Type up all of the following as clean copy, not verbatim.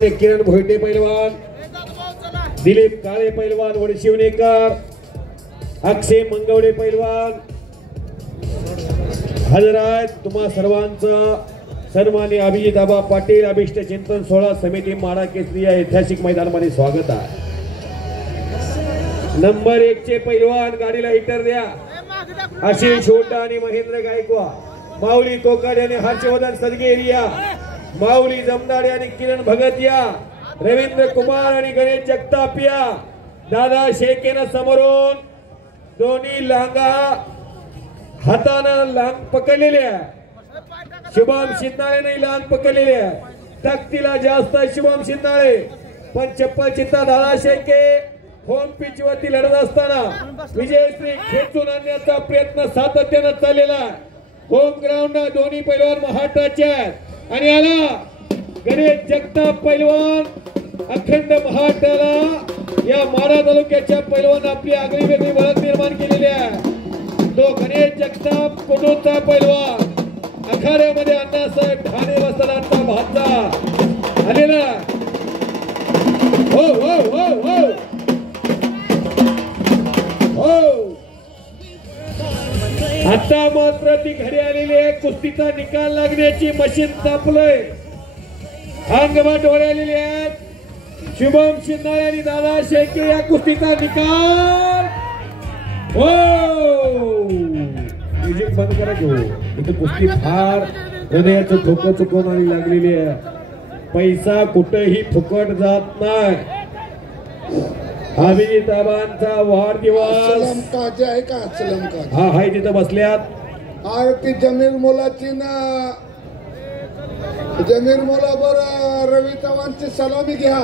किरण भोईटे पैलवान, दिलीप काळे पैलवान वडशिवनेकर, अक्षय मंगवडे पैलवान हजर आहेत। तुम्हा सर्वांचं सन्माननीय अभिजित आबा पाटील अभिष्ट चिंतन सोहळा समिती माडा केसरी या ऐतिहासिक मैदानामध्ये स्वागत आहे। नंबर 1 चे पैलवान गाडीला हिटर द्या। आशिष होटा आणि महेंद्र गायकवाड, माऊली कोकाडे आणि हर्षवर्धन सदगेरिया, माऊली जमदाडे आणि किरण भगत या, रवींद्र कुमार आणि गणेश जगताप या, दादा शेकेनं समोरून दोन्ही लांगा हातानं लांग पकडलेले आहे। शुभम शिंदाळेने लांग पकडलेले आहे। ताकदीला जास्त शुभम शिंदाळे, पण चप्पल चित्ता दादा शेके होम पिच वरती लढत असताना विजयश्री खेचून आणण्याचा प्रयत्न सातत्याने चाललेला आहे। होम ग्राउंड दोन्ही पैलवान महाराष्ट्राचे आहेत आणि आला गणेश जगताप पैलवान अखंड महाराष्ट्राला या माडा तालुक्याच्या पैलवान आपली आगळी वेगळी ओळख निर्माण केलेली आहे। तो गणेश जगताप कोटोचा पैलवान आखाड्यामध्ये अण्णासाहेब ठाणे वसलांचा भाचा आलेला। हो हो हो हो हो आता मात्र ती घरी आलेली आहे। कुस्तीचा निकाल लागण्याची मशीन तापलंय। अंगबाट ओढलेली आहेत शुभम शिंदाळे आणि दादा शेके। या कुस्तीचा निकाल हो म्युझिक बंद करा घेऊ। इथे कुस्ती फार हृदयाचं ठोकं चुकवणारी लागलेली आहे। पैसा कुठेही फुकट जात नाही। अभिजित आबांचा वाढदिवस आहे का? हा हाय तिथं बसल्यात। आरती जमीर मोलाची ना जमीर मोलावर रवी चव्हाणची सलामी घ्या।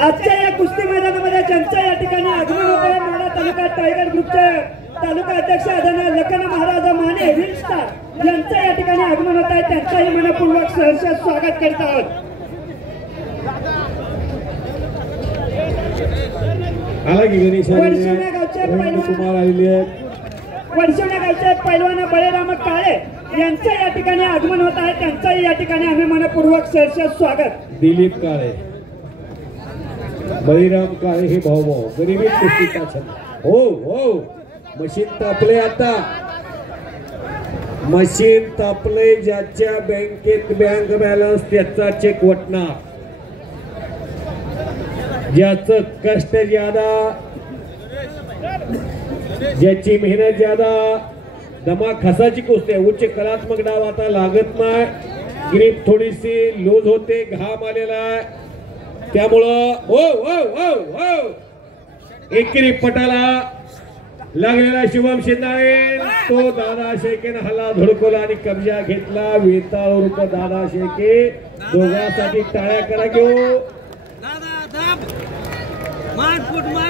आजच्या या कुस्ती मैदानामध्ये ज्यांच्या या ठिकाणी आगमन होत आहे माडा तालुका टायगर ग्रुपचे तालुका अध्यक्ष आदरणीय लखन महाराज माने हिल स्टार यांचं या ठिकाणी आगमन होत आहे। त्यांचाही मनपूर्वक सहर्ष स्वागत करीत आहोत। आला की गणेश वडशिवण्या गावचे कुमार आलेले आहेत। वडशिवण्या गावचे पैलवान बळीराम काळे यांचं या ठिकाणी आगमन होत आहे। त्यांचंही या ठिकाणी आम्ही मनपूर्वक सहर्ष स्वागत। दिलीप काळे, बळीराम काळे हे भाऊ भाऊ गरीबी कुस्तीचा छंद। हो हो मशीन तापले। आता मशीन तापले। ज्याच्या बँकेत बँक बॅलन्स त्याचा चेक वटणार। ज्याचं कष्ट ज्यादा, ज्याची मेहनत ज्यादा, दमा खसाची कुस्ती आहे। उच्च कलात्मक डाव आता लागत नाही। ग्रीप थोडीशी लूज होते, घाम आलेला आहे त्यामुळं हो हो हो हो एकेरी पटाला लागलेला शुभम शिंदाळे तो दादा शेकेनं हल्ला धडकवला आणि कब्जा घेतला। वेताळ उर्फ दादा शेके दोघांसाठी टाळ्या करा घेऊ।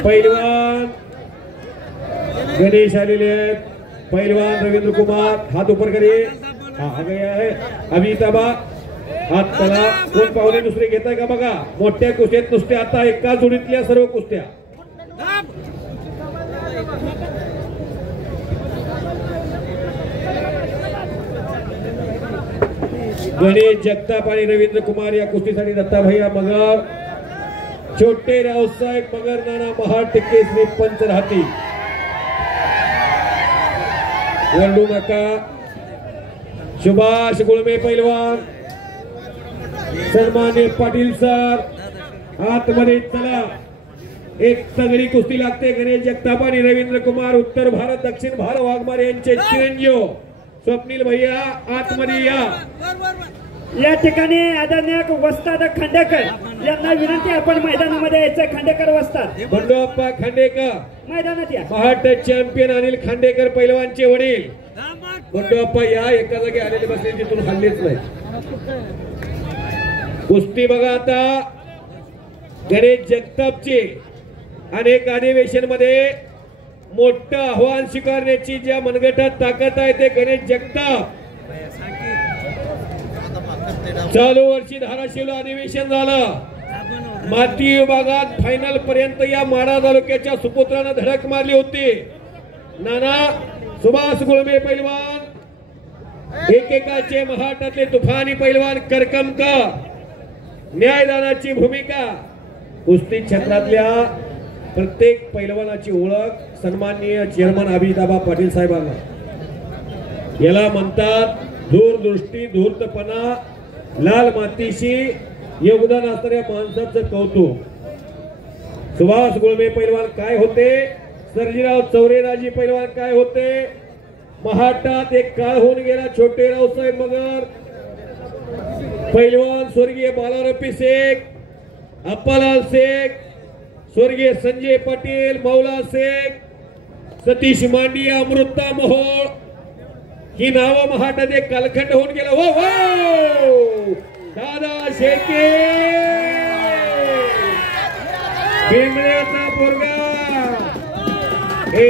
पैलवान गणेश आलेले आहेत। पैलवान रवींद्र कुमार हात ऊपर करिए। हा गया है अभिजित आबा हात चला। कोण पाहुणे दुसरे घेत आहे का बघा। मोठ्या कुस्त्यात नुसत्या आता एका जोडीतल्या सर्व कुस्त्या। गणेश जगताप आणि रवींद्र कुमार या कुस्तीसाठी दत्ताभैया मगर, छोटे रावसाहेब मगर, नाना महाराष्ट्र केसरी पंच राहतील। वरडू नका। सुभाष गुळमे पैलवान, सन्माननीय पाटील सर आतमध्ये चला। एक सगळी कुस्ती लागते। गणेश जगताप आणि रवींद्र कुमार उत्तर भारत दक्षिण भारत वाघमार यांचे चिरंजीव स्वप्नील भैया आतमध्ये या। या ठिकाणी आदरणीय वस्ताद खांडेकर यांना विनंती आपण मैदानामध्ये यायचं। खांडेकर वस्ताद बंडोप्पा खांडेकर मैदानात या। महाराष्ट्र चॅम्पियन अनिल खांडेकर पैलवानचे वडील बंडोप्पा या। एका जागी आलेले बसले तिथून हल्लेच नाही। कुस्ती बघा आता गणेश जगतापचे अनेक अधिवेशन मध्ये मोठं आव्हान स्वीकारण्याची ज्या मनगटात ताकद आहे ते गणेश जगताप। चालू वर्षी धाराशिवला अधिवेशन झालं। माती विभागात फायनल पर्यंत या माडा तालुक्याच्या सुपुत्रानं धडक मारली होती। नाना सुभाष गुळमे पैलवान एकेकाचे महाटातले तुफानी पैलवान करकमक न्यायदानाची भूमिका कुस्ती क्षेत्रातल्या प्रत्येक पैलवानाची ओळख सन्माननीय चेअरमन अभिजिताबा पाटील साहेबांना याला म्हणतात दूरदृष्टी धूर्तपणा लाल मातीशी योगदान असणाऱ्या माणसाचं कौतुक. सुभाष गुळमे पैलवान काय होते, सर्जीराव चौरेराजी पैलवान काय होते, महाटात एक काळ होऊन गेला छोटे रावसाहेब मगर पैलवान स्वर्गीय बालारफी शेख, अप्पालाल शेख, स्वर्गीय संजय पाटील, मौला शेख, सतीश मांडिया, अमृता मोहोळ ही नावं महाटात एक कालखंड होऊन गेला. हो हो दादा शेळके बेंगळ्याचा पोरगा हे